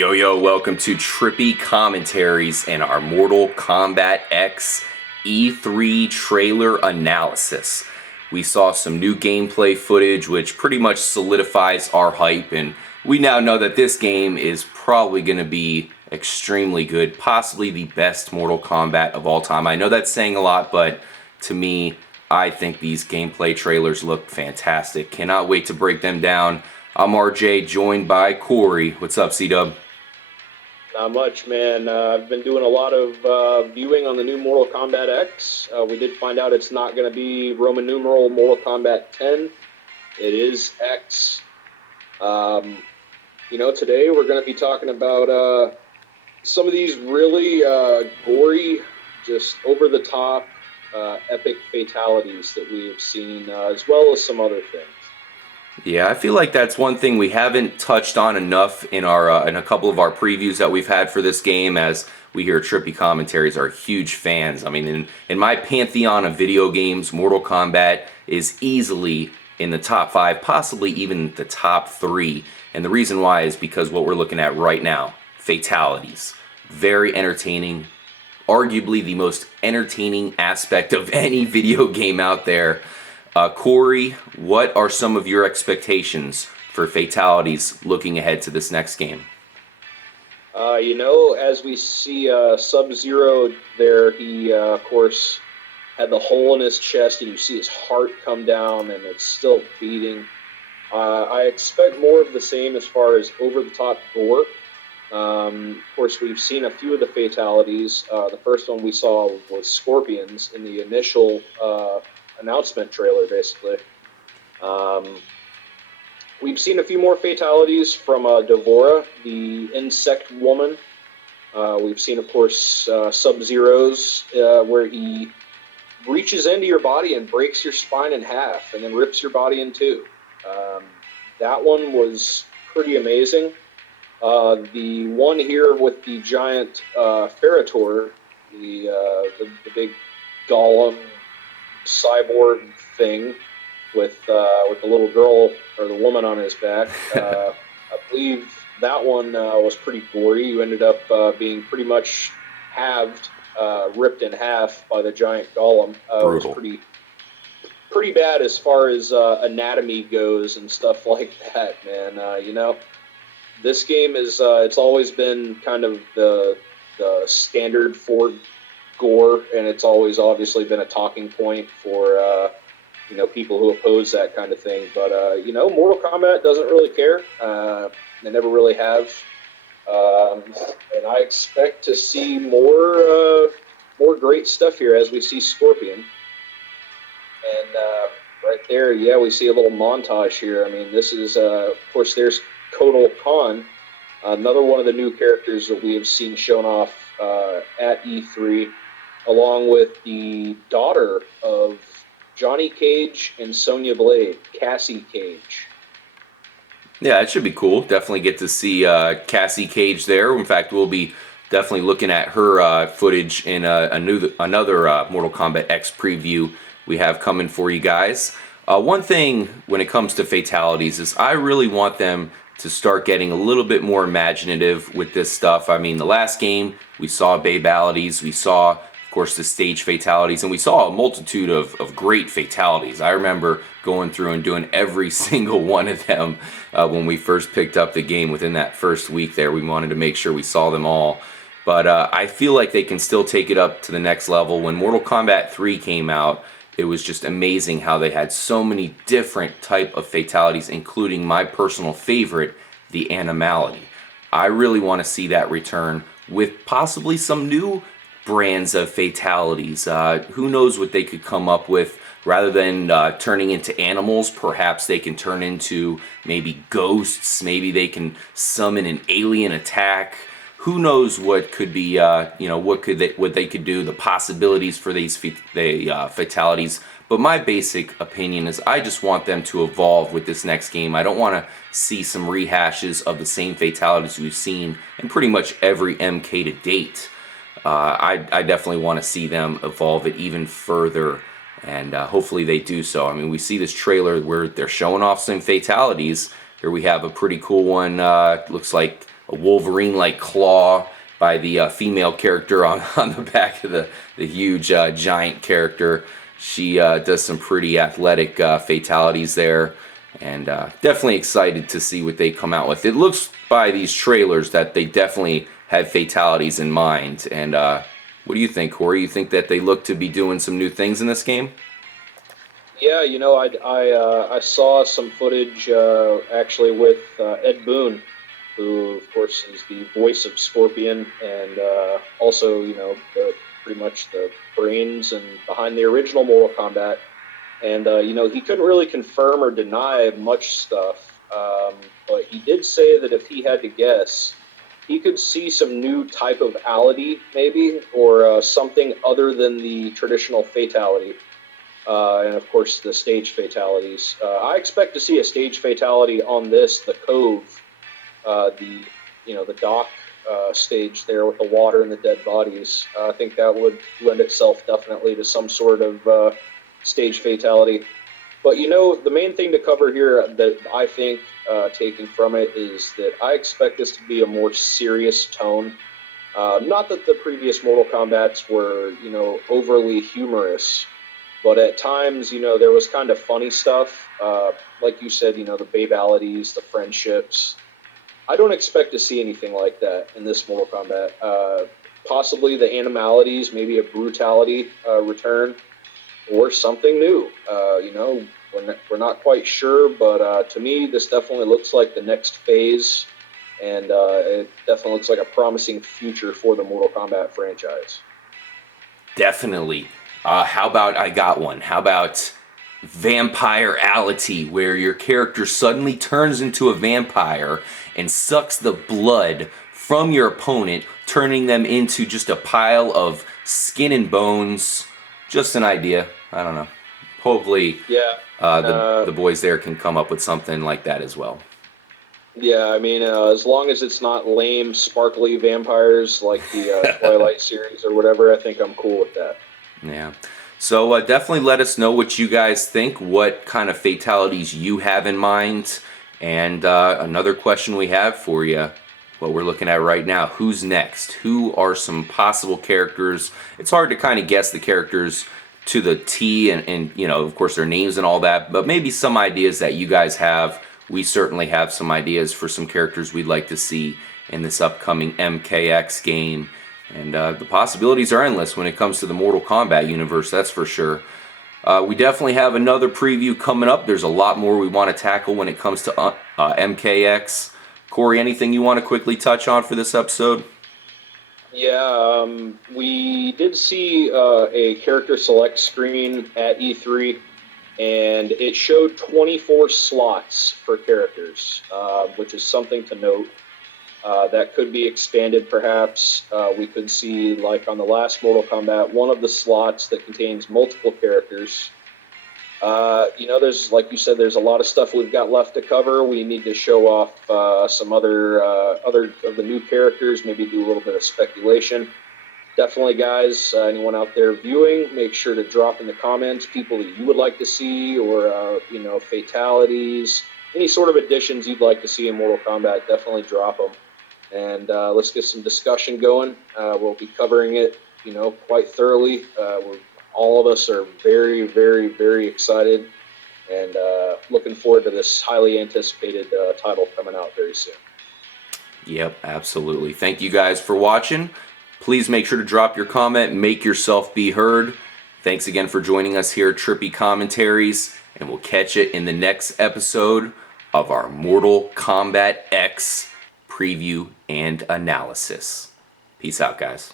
Yo, yo, welcome to Trippy Commentaries and our Mortal Kombat X E3 trailer analysis. We saw some new gameplay footage which pretty much solidifies our hype, and we now know that this game is probably going to be extremely good, possibly the best Mortal Kombat of all time. I know that's saying a lot, but to me, I think these gameplay trailers look fantastic. Cannot wait to break them down. I'm RJ, joined by Corey. What's up, C-Dub? Not much, man. I've been doing a lot of viewing on the new Mortal Kombat X. We did find out it's not going to be Roman numeral Mortal Kombat 10. It is X. Today we're going to be talking about some of these really gory, just over-the-top, epic fatalities that we have seen, as well as some other things. Yeah, I feel like that's one thing we haven't touched on enough in our in a couple of our previews that we've had for this game, as we hear Trippy Commentaries are huge fans. I mean, in my pantheon of video games, Mortal Kombat is easily in the top 5, possibly even the top 3. And the reason why is because what we're looking at right now, fatalities. Very entertaining, arguably the most entertaining aspect of any video game out there. Corey, what are some of your expectations for fatalities looking ahead to this next game? As we see Sub-Zero there, he, of course, had the hole in his chest, and you see his heart come down, and it's still beating. I expect more of the same as far as over-the-top gore. Of course, we've seen a few of the fatalities. The first one we saw was Scorpions in the initial announcement trailer, basically. We've seen a few more fatalities from Devora, the insect woman. We've seen, of course, Sub-Zero's, where he reaches into your body and breaks your spine in half and then rips your body in two. That one was pretty amazing. The one here with the giant Ferritor, the big golem cyborg thing with the little girl or the woman on his back. I believe that one was pretty gory. You ended up being pretty much halved, ripped in half by the giant golem. It was pretty bad as far as anatomy goes and stuff like that, man. This game is it's always been kind of the standard for gore, and it's always obviously been a talking point for people who oppose that kind of thing. But Mortal Kombat doesn't really care. They never really have, and I expect to see more great stuff here as we see Scorpion. And right there, yeah, we see a little montage here. I mean, this is of course there's Kotal Khan, another one of the new characters that we have seen shown off at E3. Along with the daughter of Johnny Cage and Sonya Blade, Cassie Cage. Yeah, it should be cool. Definitely get to see Cassie Cage there. In fact, we'll be definitely looking at her footage in another Mortal Kombat X preview we have coming for you guys. One thing when it comes to fatalities is I really want them to start getting a little bit more imaginative with this stuff. I mean, the last game, we saw Babalities, we saw, of course, the stage fatalities, and we saw a multitude of great fatalities. I remember going through and doing every single one of them when we first picked up the game. Within that first week there, we wanted to make sure we saw them all. But I feel like they can still take it up to the next level. When Mortal Kombat 3 came out, it was just amazing how they had so many different type of fatalities, including my personal favorite, the Animality. I really want to see that return with possibly some new brands of fatalities. Who knows what they could come up with. Rather than turning into animals, perhaps they can turn into maybe ghosts. Maybe they can summon an alien attack. Who knows what could be, what they could do, the possibilities for these fatalities. But my basic opinion is I just want them to evolve with this next game. I don't want to see some rehashes of the same fatalities we've seen in pretty much every MK to date. I definitely want to see them evolve it even further, and hopefully they do so. I mean, we see this trailer where they're showing off some fatalities. Here we have a pretty cool one, looks like Wolverine-like claw by the female character on the back of the huge giant character. She does some pretty athletic fatalities there, and definitely excited to see what they come out with. It looks by these trailers that they definitely have fatalities in mind. And what do you think, Corey? You think that they look to be doing some new things in this game? Yeah, I saw some footage actually with Ed Boon, who of course is the voice of Scorpion, and also pretty much the brains and behind the original Mortal Kombat. And he couldn't really confirm or deny much stuff, but he did say that if he had to guess, he could see some new type of ality, maybe, or something other than the traditional fatality. And of course, the stage fatalities. I expect to see a stage fatality on this, the Cove, the dock stage there with the water and the dead bodies. I think that would lend itself definitely to some sort of stage fatality. But the main thing to cover here that I think taken from it is that I expect this to be a more serious tone. Not that the previous Mortal Kombats were, overly humorous, but at times, there was kind of funny stuff. Like you said, the babalities, the friendships. I don't expect to see anything like that in this Mortal Kombat. Possibly the animalities, maybe a brutality return, or something new. We're not quite sure, but to me, this definitely looks like the next phase, and it definitely looks like a promising future for the Mortal Kombat franchise. Definitely. How about I got one? How about vampire-ality, where your character suddenly turns into a vampire and sucks the blood from your opponent, turning them into just a pile of skin and bones? Just an idea. I don't know. Hopefully, Yeah. the boys there can come up with something like that as well. Yeah, I mean, as long as it's not lame, sparkly vampires like the Twilight series or whatever, I think I'm cool with that. Yeah. So definitely let us know what you guys think, what kind of fatalities you have in mind. And another question we have for you, what we're looking at right now, who's next? Who are some possible characters? It's hard to kind of guess the characters to the T and of course, their names and all that, but maybe some ideas that you guys have. We certainly have some ideas for some characters we'd like to see in this upcoming MKX game. And the possibilities are endless when it comes to the Mortal Kombat universe, that's for sure. We definitely have another preview coming up. There's a lot more we want to tackle when it comes to MKX. Corey, anything you want to quickly touch on for this episode? Yeah, we did see a character select screen at E3, and it showed 24 slots for characters, which is something to note. That could be expanded, perhaps. We could see, like on the last Mortal Kombat, one of the slots that contains multiple characters. There's, like you said, there's a lot of stuff we've got left to cover. We need to show off some other of the new characters, maybe do a little bit of speculation. Definitely, guys, anyone out there viewing, make sure to drop in the comments people that you would like to see, or, fatalities, any sort of additions you'd like to see in Mortal Kombat, definitely drop them. And let's get some discussion going. We'll be covering it, quite thoroughly. All of us are very, very, very excited and looking forward to this highly anticipated title coming out very soon. Yep, absolutely. Thank you guys for watching. Please make sure to drop your comment, make yourself be heard. Thanks again for joining us here at Trippy Commentaries, and we'll catch you in the next episode of our Mortal Kombat X preview and analysis. Peace out, guys.